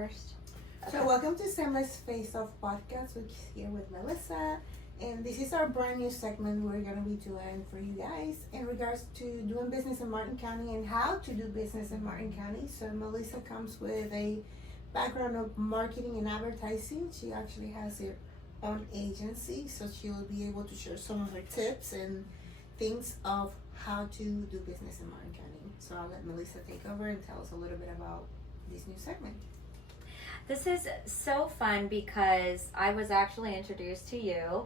First. Okay. So welcome to Stemless Faceoff Podcast. We're here with Melissa, and this is our brand new segment we're going to be doing for you guys in regards to doing business in Martin County and how to do business in Martin County. So Melissa comes with a background of marketing and advertising. She actually has her own agency, so she'll be able to share some of her tips and things of how to do business in Martin County. So I'll let Melissa take over and tell us a little bit about this new segment. This is so fun because I was actually introduced to you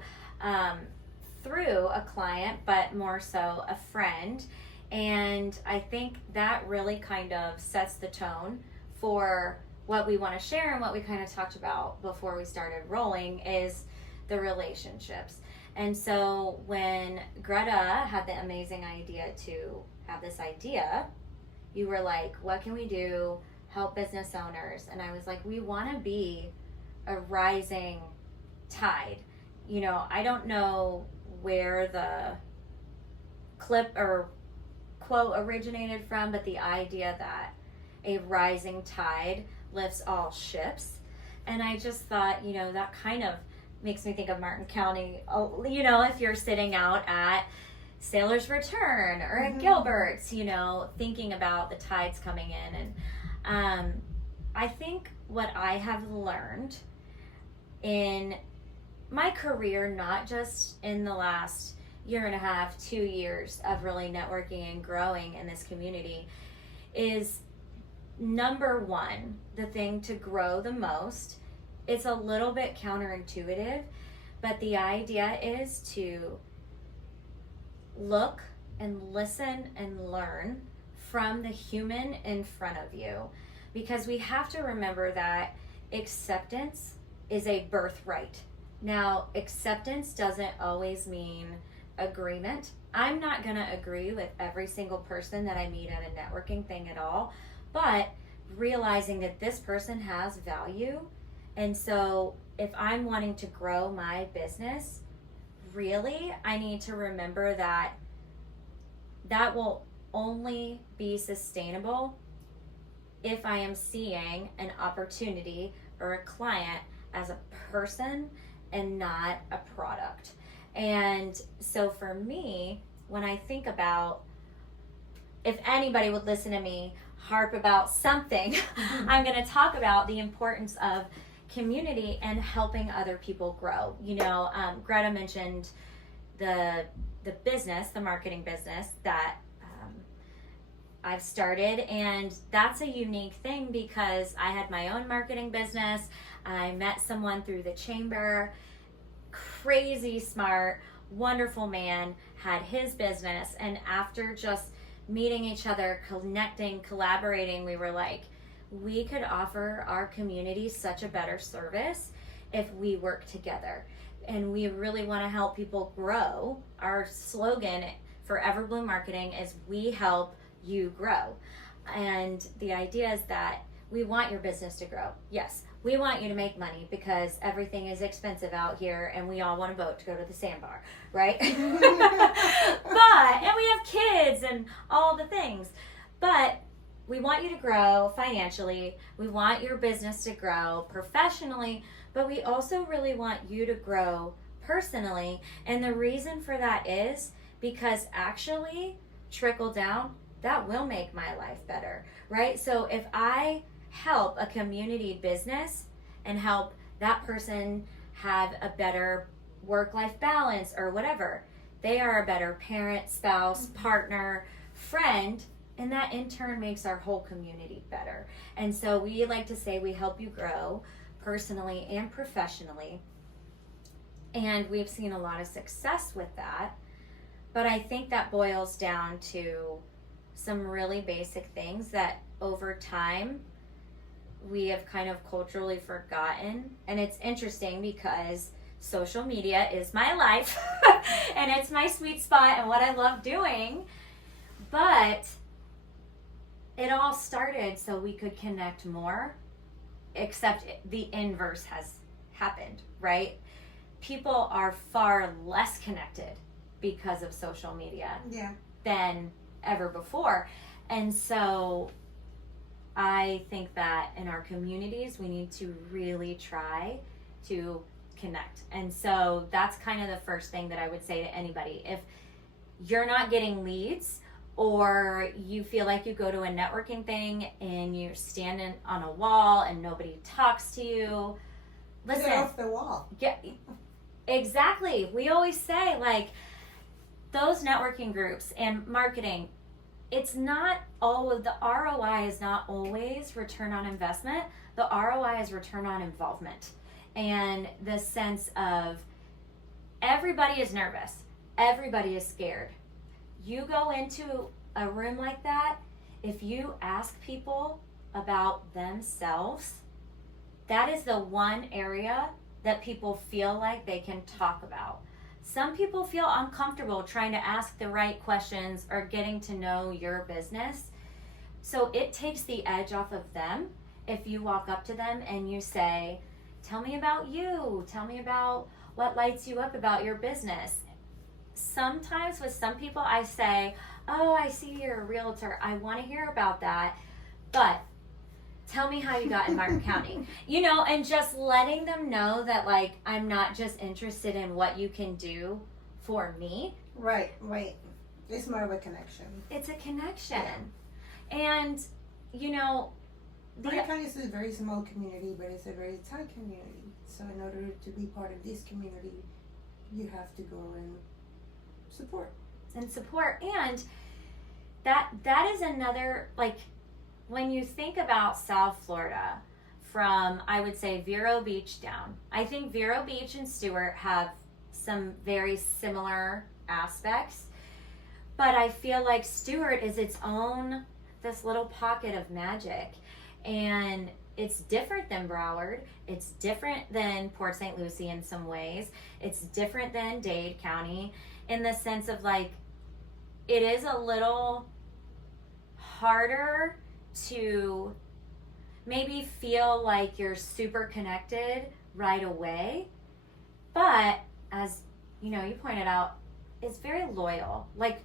through a client, but more so a friend. And I think that really kind of sets the tone for what we want to share, and what we kind of talked about before we started rolling is the relationships. And so when Greta had the amazing idea to have this idea, you were like, what can we do? Help business owners. And I was like, we want to be a rising tide. You know, I don't know where the clip or quote originated from, but the idea that a rising tide lifts all ships. And I just thought, you know, that kind of makes me think of Martin County. Oh, you know, if you're sitting out at Sailor's Return or at Gilbert's, you know, thinking about the tides coming in. And I think what I have learned in my career, not just in the last year and a half, 2 years of really networking and growing in this community, is number one, the thing to grow the most. It's a little bit counterintuitive, but the idea is to look and listen and learn from the human in front of you, because we have to remember that acceptance is a birthright. Now, acceptance doesn't always mean agreement. I'm not going to agree with every single person that I meet at a networking thing at all, but realizing that this person has value. And so if I'm wanting to grow my business, really, I need to remember that that will only be sustainable if I am seeing an opportunity or a client as a person and not a product. And so for me, when I think about, if anybody would listen to me harp about something, I'm going to talk about the importance of community and helping other people grow. You know, Greta mentioned the business, the marketing business that I've started, and that's a unique thing because I had my own marketing business. I met someone through the chamber, crazy smart, wonderful man, had his business, and after just meeting each other, connecting, collaborating, we were like, we could offer our community such a better service if we work together. And we really want to help people grow. Our slogan for Everbloom Marketing is we help you grow. And the idea is that we want your business to grow. Yes, we want you to make money because everything is expensive out here and we all want a boat to go to the sandbar, right? And we have kids and all the things. But we want you to grow financially. We want your business to grow professionally, but we also really want you to grow personally. And the reason for that is because actually, trickle down, that will make my life better, right? So if I help a community business and help that person have a better work-life balance or whatever, they are a better parent, spouse, partner, friend, and that in turn makes our whole community better. And so we like to say we help you grow personally and professionally. And we've seen a lot of success with that. But I think that boils down to some really basic things that over time we have kind of culturally forgotten. And it's interesting because social media is my life and it's my sweet spot and what I love doing. But it all started so we could connect more, except the inverse has happened, right? People are far less connected because of social media than ever before. And so I think that in our communities, we need to really try to connect. And so that's kind of the first thing that I would say to anybody. If you're not getting leads, or you feel like you go to a networking thing and you're standing on a wall and nobody talks to you, listen. Get off the wall. Exactly. We always say, like, those networking groups and marketing, it's not all the ROI is not always return on investment. The ROI is return on involvement. And the sense of everybody is nervous. Everybody is scared. You go into a room like that, if you ask people about themselves, that is the one area that people feel like they can talk about. Some people feel uncomfortable trying to ask the right questions or getting to know your business. So it takes the edge off of them if you walk up to them and you say, tell me about you. Tell me about what lights you up about your business. Sometimes with some people I say, oh, I see you're a realtor. I want to hear about that. But tell me how you got in Martin County. And just letting them know that, like, I'm not just interested in what you can do for me. Right. It's more of a connection. It's a connection. Yeah. And, Martin County is a very small community, but it's a very tight community. So in order to be part of this community, you have to go and support. And that is another, like, when you think about South Florida, from, I would say, Vero Beach down, I think Vero Beach and Stuart have some very similar aspects, but I feel like Stuart is its own, this little pocket of magic, and it's different than Broward, it's different than Port St. Lucie in some ways, it's different than Dade County, in the sense of, like, it is a little harder to maybe feel like you're super connected right away, but as you pointed out, it's very loyal. Like,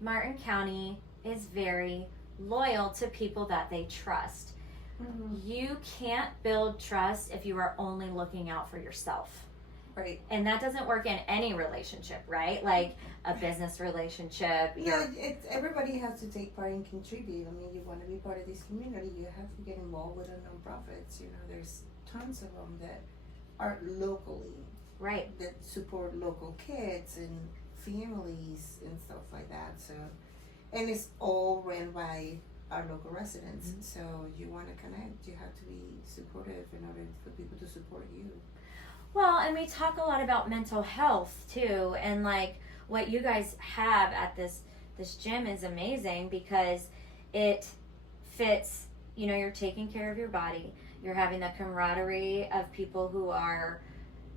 Martin County is very loyal to people that they trust. Mm-hmm. You can't build trust if you are only looking out for yourself. Right. And that doesn't work in any relationship, right? Like a business relationship. Yeah, everybody has to take part and contribute. I mean, you want to be part of this community, you have to get involved with the nonprofits. There's tons of them that are locally. Right. That support local kids and families and stuff like that. So, and it's all ran by our local residents. Mm-hmm. So you want to connect, you have to be supportive in order for people to support you. Well, and we talk a lot about mental health too, and like what you guys have at this gym is amazing because it fits, you're taking care of your body, you're having the camaraderie of people who are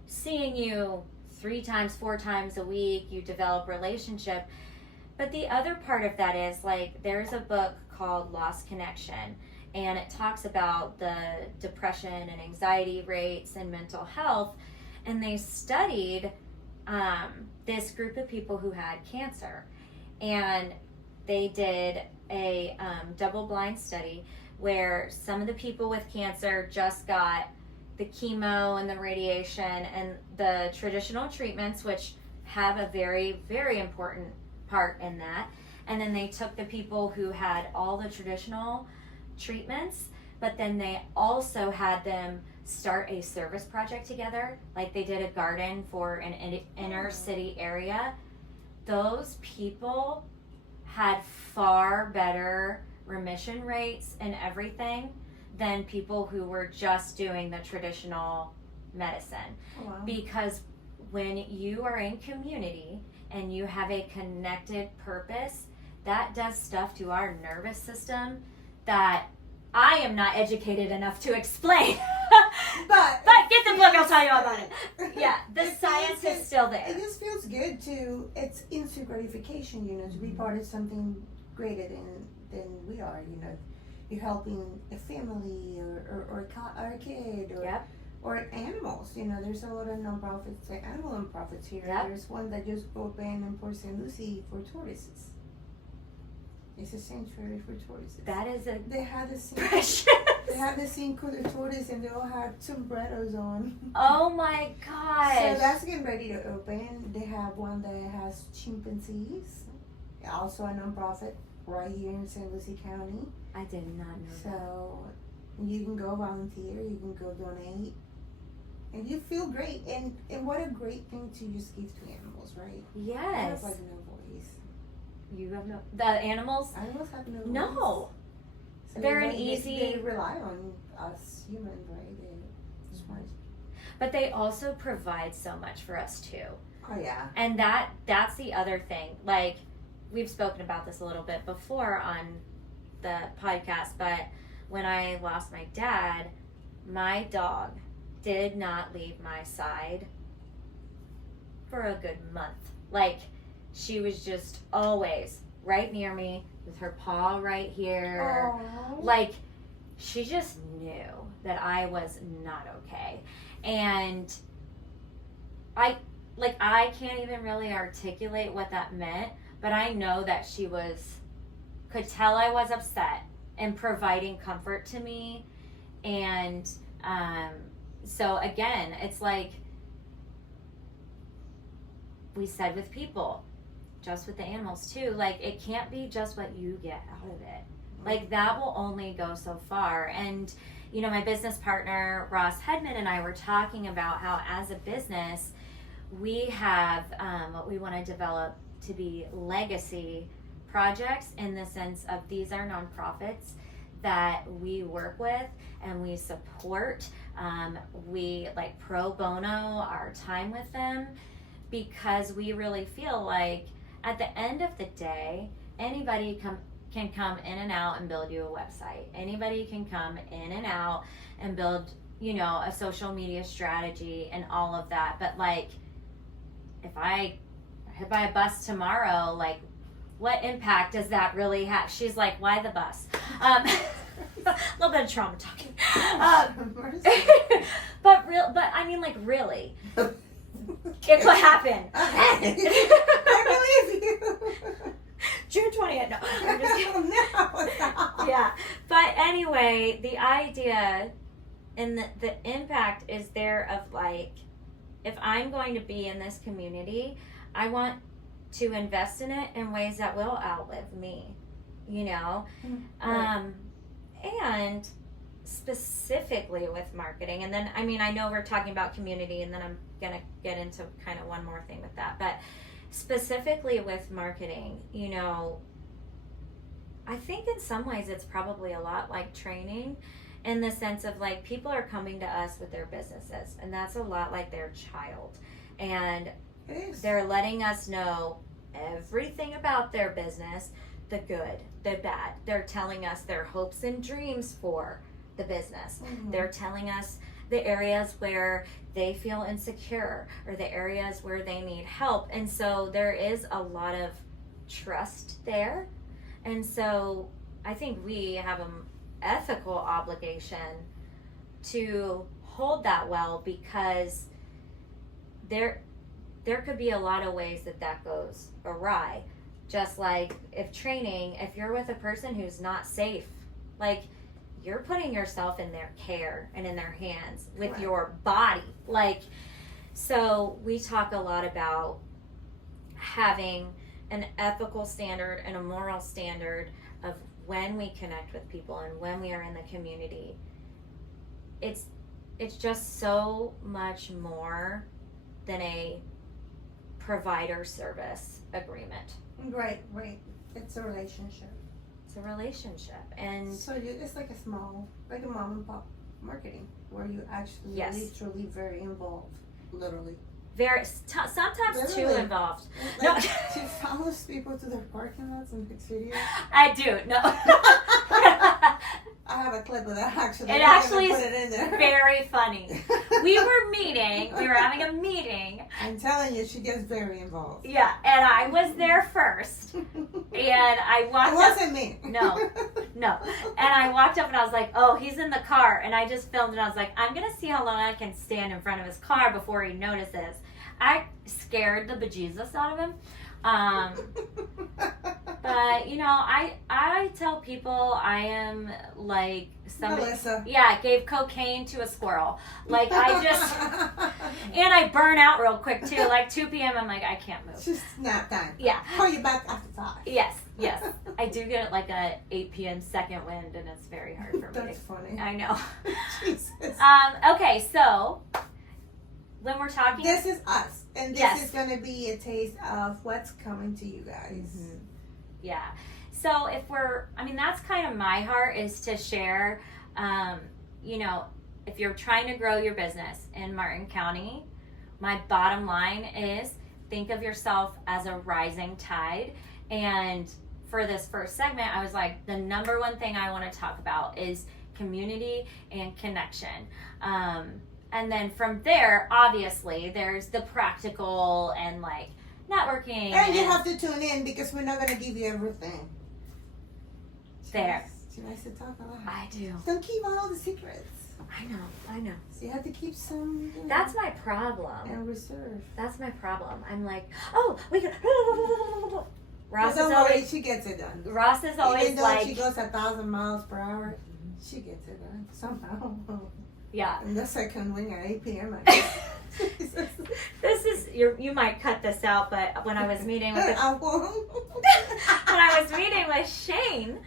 seeing you 3 times, 4 times a week, you develop relationship. But the other part of that is, like, there's a book called Lost Connection, and it talks about the depression and anxiety rates and mental health, and they studied this group of people who had cancer, and they did a double-blind study where some of the people with cancer just got the chemo and the radiation and the traditional treatments, which have a very, very important part in that, and then they took the people who had all the traditional treatments, but then they also had them start a service project together, like they did a garden for an inner city area. Those people had far better remission rates and everything than people who were just doing the traditional medicine. Oh, wow. Because when you are in community and you have a connected purpose, that does stuff to our nervous system that I am not educated enough to explain. but get the book, I'll tell you all about it. Yeah, the science is still there. It just feels good it's instant gratification, to be part of something greater than we are, You're helping a family or a kid or animals. There's a lot of nonprofits, like animal nonprofits here. Yep. There's one that just opened in Port St. Lucie for tortoises. It's a sanctuary for tortoises. That is a They had the same. precious. They had the same color tortoise, and they all had sombreros on. Oh my gosh. So that's getting ready to open. They have one that has chimpanzees. Also a nonprofit right here in St. Lucie County. I did not know that. So you can go volunteer, you can go donate, and you feel great. And what a great thing to just give to animals, right? They have Yes. like no voice. You have no. The animals? Animals have no voice. No. So They're an they easy. rely on us humans, right? They're smart. But they also provide so much for us too. Oh yeah. And that's the other thing. Like, we've spoken about this a little bit before on the podcast, but when I lost my dad, my dog did not leave my side for a good month. Like, she was just always right near me with her paw right here. Aww. Like, she just knew that I was not okay. And I can't even really articulate what that meant, but I know that she could tell I was upset and providing comfort to me. And so again, it's like we said with people, just with the animals too, like, it can't be just what you get out of it. Like, that will only go so far. And, you know, my business partner, Ross Hedman, and I were talking about how as a business, we have what we want to develop to be legacy projects, in the sense of these are nonprofits that we work with and we support. We like pro bono our time with them, because we really feel like at the end of the day, anybody can come in and out and build you a website. Anybody can come in and out and build, you know, a social media strategy and all of that. But like, if I hit by a bus tomorrow, like, what impact does that really have? She's like, why the bus? A little bit of trauma talking. But I mean, like, really. It could happen. I believe you. June 20th. No, I'm just kidding. No. Yeah. But anyway, the idea and the impact is there of, like, if I'm going to be in this community, I want to invest in it in ways that will outlive me, you know? Right. And specifically with marketing, and then, I mean, I know we're talking about community, and then I'm gonna get into kind of one more thing with that, but specifically with marketing, you know, I think in some ways it's probably a lot like training, in the sense of, like, people are coming to us with their businesses, and that's a lot like their child, and they're letting us know everything about their business, the good, the bad. They're telling us their hopes and dreams for the business. Mm-hmm. They're telling us the areas where they feel insecure, or the areas where they need help. And so there is a lot of trust there. And so I think we have an ethical obligation to hold that well, because there could be a lot of ways that goes awry. Just like if you're with a person who's not safe, like, you're putting yourself in their care and in their hands with Correct. your body. Like, so we talk a lot about having an ethical standard and a moral standard of when we connect with people and when we are in the community. It's just so much more than a provider service agreement. Right. It's a relationship. It's a relationship. And So it's like a mom and pop marketing, where you actually Yes. literally very involved, literally. sometimes too Literally. involved. Like, No. she follows people to their parking lots and takes videos. I do. No. I have a clip of that actually. It I'm actually gonna is put it in there. very funny. We were having a meeting. I'm telling you, she gets very involved. Yeah, and I was there first. And I walked It up. wasn't me. No. And I walked up and I was like, oh, he's in the car. And I just filmed and I was like, I'm going to see how long I can stand in front of his car before he notices. I scared the bejesus out of him. But But, I tell people I am like somebody. Melissa. Yeah, gave cocaine to a squirrel. Like, I just. And I burn out real quick, too. Like, 2 p.m., I'm like, I can't move. It's just nap time. Yeah. Call you back after 5. Yes. I do get like a 8 p.m. second wind, and it's very hard for me. That's funny. I know. Jesus. Okay, so when we're talking. This is us. And this Yes. is going to be a taste of what's coming to you guys. Mm-hmm. Yeah. So that's kind of my heart, is to share, if you're trying to grow your business in Martin County, my bottom line is think of yourself as a rising tide. And for this first segment, I was like, the number one thing I want to talk about is community and connection. And then from there, obviously, there's the practical and like networking. And you have to tune in because we're not going to give you everything. There. She likes to talk a lot. I do. Don't keep all the secrets. I know. So you have to keep some. That's my problem. And reserve. That's my problem. I'm like, oh, we can. Ross is don't always. worry, she gets it done. Ross is always Even though like. she goes 1,000 miles per hour, she gets it done somehow. Yeah. And the second wing at 8 p.m. This is you might cut this out, but when I was meeting with I won't. when I was meeting with Shane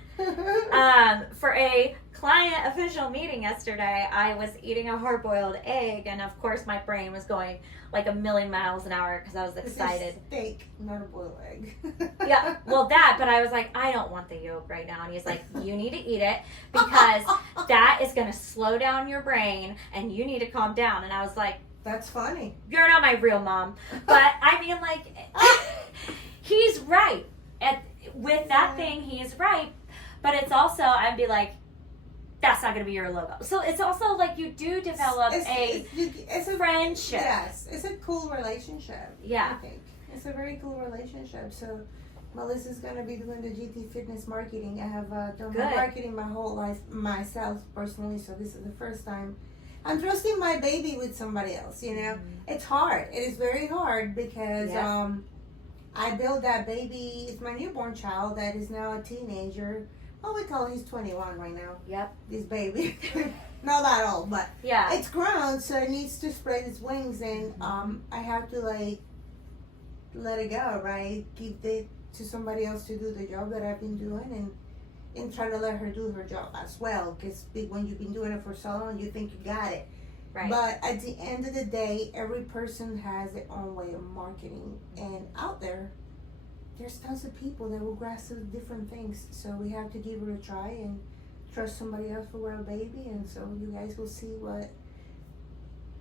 for a client official meeting yesterday, I was eating a hard-boiled egg, and of course my brain was going like a million miles an hour because I was excited. It's a steak, not a boiled egg. Yeah, well but I was like, I don't want the yolk right now. And he's like, you need to eat it because that is going to slow down your brain and you need to calm down. And I was like, that's funny. You're not my real mom. But I mean, like, he's right. With that thing, he's right. But it's also, I'd be like, that's not going to be your logo. So it's also like you do develop it's a friendship. Yes, it's a cool relationship. Yeah. I think it's a very cool relationship. So Melissa's going to be doing the GT fitness marketing. I have done my marketing my whole life myself personally. So this is the first time I'm trusting my baby with somebody else. It's hard. It is very hard because I built that baby. It's my newborn child that is now a teenager. Well, we call he's 21 right now. Yep. This baby. Not that old, but yeah, it's grown, so it needs to spread its wings, and I have to let it go, right? Give it to somebody else to do the job that I've been doing, and try to let her do her job as well. Because when you've been doing it for so long, you think you got it. Right. But at the end of the day, every person has their own way of marketing, and out there's tons of people that will grasp different things. So we have to give it a try and trust somebody else for our baby. And so you guys will see what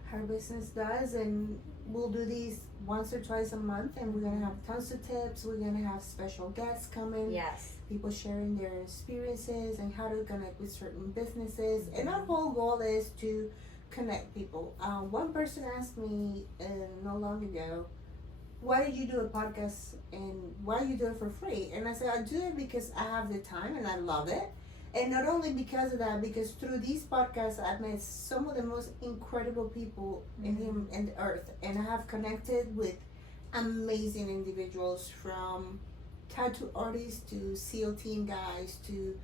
her business does. And we'll do these once or twice a month. And we're going to have tons of tips. We're going to have special guests coming. Yes. People sharing their experiences and how to connect with certain businesses. And our whole goal is to connect people. One person asked me not long ago, why did you do a podcast and why you do it for free? And I said, I do it because I have the time and I love it. And not only because of that, because through these podcasts, I've met some of the most incredible people in the earth. And I have connected with amazing individuals, from tattoo artists to SEAL team guys to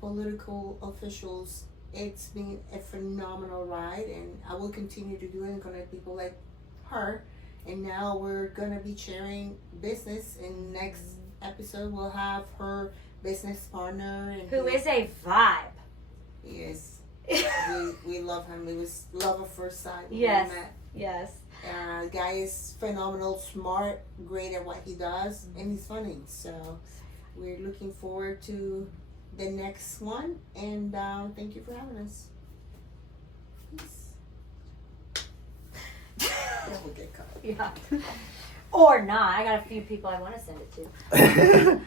political officials. It's been a phenomenal ride, and I will continue to do it and connect people like her. And now we're gonna be sharing business. In next episode, we'll have her business partner, and who is a vibe. Yes, we love him. It was love at first sight. Yes. We met. Yes. Guy is phenomenal, smart, great at what he does, and he's funny. So we're looking forward to the next one. And thank you for having us. Peace. We'll get caught. Yeah. Or not. I got a few people I want to send it to.